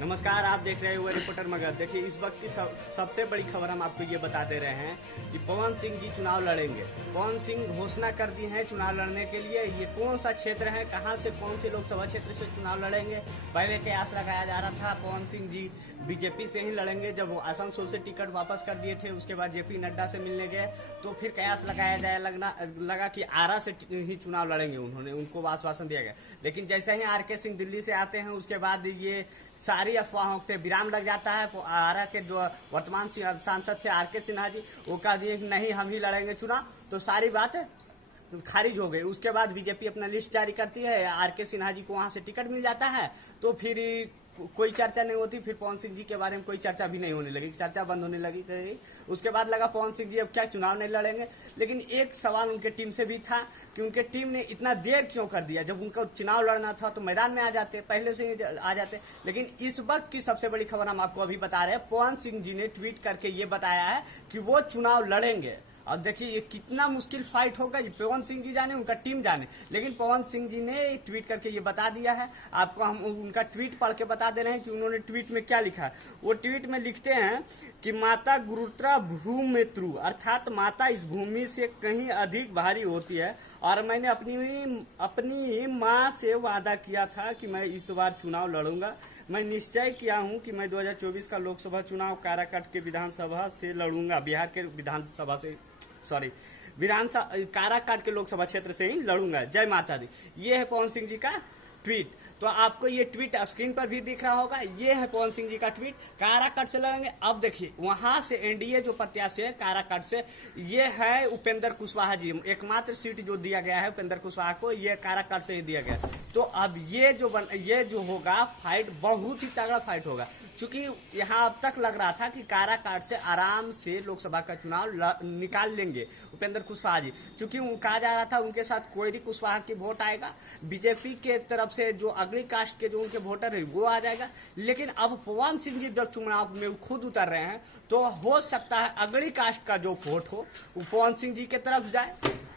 नमस्कार, आप देख रहे हैं रिपोर्टर मगध। देखिए, इस वक्त की सबसे बड़ी खबर हम आपको ये बता दे रहे हैं कि पवन सिंह जी चुनाव लड़ेंगे। पवन सिंह घोषणा कर दी है चुनाव लड़ने के लिए। ये कौन सा क्षेत्र है, कहां से कौन से लोकसभा क्षेत्र से चुनाव लड़ेंगे? पहले कयास लगाया जा रहा था पवन सिंह जी बीजेपी से ही लड़ेंगे। जब वो आसनसोल से टिकट वापस कर दिए थे, उसके बाद जेपी नड्डा से मिलने गए तो फिर कयास लगाया जाए लगा कि आरा से ही चुनाव लड़ेंगे। उनको आश्वासन दिया गया, लेकिन जैसे ही आर के सिंह दिल्ली से आते हैं उसके बाद ये सारी अफवाहों पे विराम लग जाता है। आरा के जो वर्तमान सांसद थे आर के सिन्हा जी, वो कह दिए कि नहीं, हम ही लड़ेंगे चुनाव, तो सारी बात खारिज हो गई। उसके बाद बीजेपी अपना लिस्ट जारी करती है, आर के सिन्हा जी को वहां से टिकट मिल जाता है, तो फिर कोई चर्चा नहीं होती। फिर पवन सिंह जी के बारे में कोई चर्चा भी नहीं होने लगी, चर्चा बंद होने लगी। उसके बाद लगा पवन सिंह जी अब क्या चुनाव नहीं लड़ेंगे। लेकिन एक सवाल उनके टीम से भी था कि उनके टीम ने इतना देर क्यों कर दिया। जब उनको चुनाव लड़ना था तो मैदान में आ जाते, पहले से ही आ जाते। लेकिन इस वक्त की सबसे बड़ी खबर हम आपको अभी बता रहे हैं, पवन सिंह जी ने ट्वीट करके ये बताया है कि वो चुनाव लड़ेंगे। अब देखिए ये कितना मुश्किल फाइट होगा, ये पवन सिंह जी जाने, उनका टीम जाने। लेकिन पवन सिंह जी ने ट्वीट करके ये बता दिया है। आपको हम उनका ट्वीट पढ़ के बता दे रहे हैं कि उन्होंने ट्वीट में क्या लिखा है। वो ट्वीट में लिखते हैं कि माता गुरुत्रा भूमित्रु, अर्थात माता इस भूमि से कहीं अधिक भारी होती है, और मैंने अपनी माँ से वादा किया था कि मैं इस बार चुनाव लड़ूंगा। मैं निश्चय किया हूँ कि मैं 2024 का लोकसभा चुनाव काराकाट के विधानसभा से लड़ूंगा, बिहार के विधानसभा से काराकाट के लोकसभा क्षेत्र से ही लड़ूंगा। जय माता दी। ये है पवन सिंह जी का ट्वीट। तो आपको ये ट्वीट स्क्रीन पर भी दिख रहा होगा। ये है पवन सिंह जी का ट्वीट, काराकाट से लड़ेंगे। अब देखिए वहां से एनडीए जो प्रत्याशी है काराकाट से, ये है उपेंद्र कुशवाहा जी। एकमात्र सीट जो दिया गया है उपेंद्र कुशवाहा को, ये काराकाट से ही दिया गया। तो अब ये जो होगा फाइट, बहुत ही तगड़ा फाइट होगा। क्योंकि यहाँ अब तक लग रहा था कि काराकाट से आराम से लोकसभा का चुनाव निकाल लेंगे उपेंद्र कुशवाहा जी। क्योंकि कहा जा रहा था उनके साथ कोयरी कुशवाहा की वोट आएगा, बीजेपी के तरफ से जो अगली कास्ट के जो उनके वोटर है वो आ जाएगा। लेकिन अब पवन सिंह जी जब चुनाव में खुद उतर रहे हैं, तो हो सकता है अगली कास्ट का जो वोट हो वो पवन सिंह जी के तरफ जाए,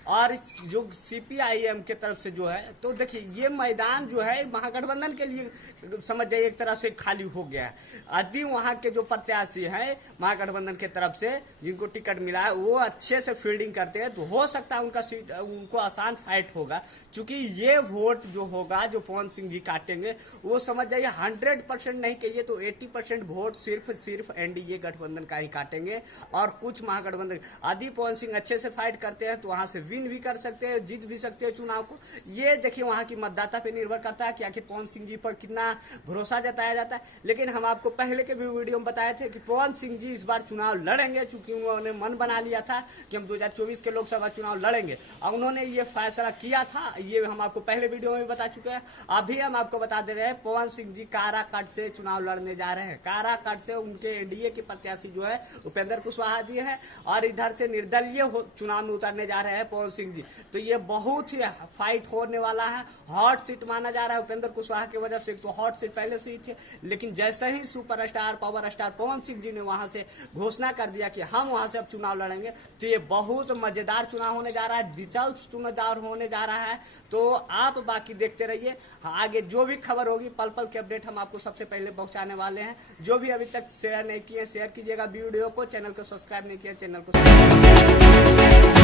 और जो सीपीआईएम के तरफ से जो है। तो देखिए ये मैदान जो है महागठबंधन के लिए समझ जाइए एक तरह से खाली हो गया है। यदि वहाँ के जो प्रत्याशी हैं महागठबंधन के तरफ से जिनको टिकट मिला है वो अच्छे से फील्डिंग करते हैं, तो हो सकता है उनको आसान फाइट होगा। क्योंकि ये वोट जो होगा जो पवन सिंह जी काटेंगे, वो समझ जाइए 100% नहीं कहिए तो 80% वोट सिर्फ एनडीए गठबंधन का ही काटेंगे, और कुछ महागठबंधन। यदि पवन सिंह अच्छे से फाइट करते हैं तो वहाँ से विन भी कर सकते हैं, जीत भी सकते हैं चुनाव को। ये देखिए वहाँ की मतदाता पे निर्भर करता है कि आखिर पवन सिंह जी पर कितना भरोसा जताया जाता है। लेकिन हम आपको पहले के भी वीडियो में बताए थे कि पवन सिंह जी इस बार चुनाव लड़ेंगे, चूंकि उन्होंने मन बना लिया था कि हम 2024 के लोकसभा चुनाव लड़ेंगे, और उन्होंने ये फैसला किया था। ये हम आपको पहले वीडियो में बता चुके हैं। अभी हम आपको बता दे रहे हैं पवन सिंह जी काराकाट से चुनाव लड़ने जा रहे हैं। काराकाट से उनके एनडीए के प्रत्याशी जो है उपेंद्र कुशवाहा जी है, और इधर से निर्दलीय चुनाव में उतरने जा रहे हैं पवन सिंह जी। तो ये बहुत ही फाइट होने वाला है। हॉट सीट माना जा रहा है उपेंद्र कुशवाहा की वजह से। तो हॉट सीट पहले से ही थे, लेकिन जैसे ही superstar power star Pawan Singh ji ने वहां से घोषणा कर दिया कि हम वहां से अब चुनाव लड़ेंगे, तो ये बहुत मजेदार चुनाव होने जा रहा है, दिलचस्प चुनाव होने जा रहा है। तो आप बाकी देखते रहिए, आगे जो भी खबर होगी पल पल के अपडेट हम आपको सबसे पहले पहुंचाने वाले हैं। जो भी अभी तक शेयर नहीं किए शेयर कीजिएगा वीडियो को, चैनल को सब्सक्राइब नहीं किया चैनल को सब्सक्राइब।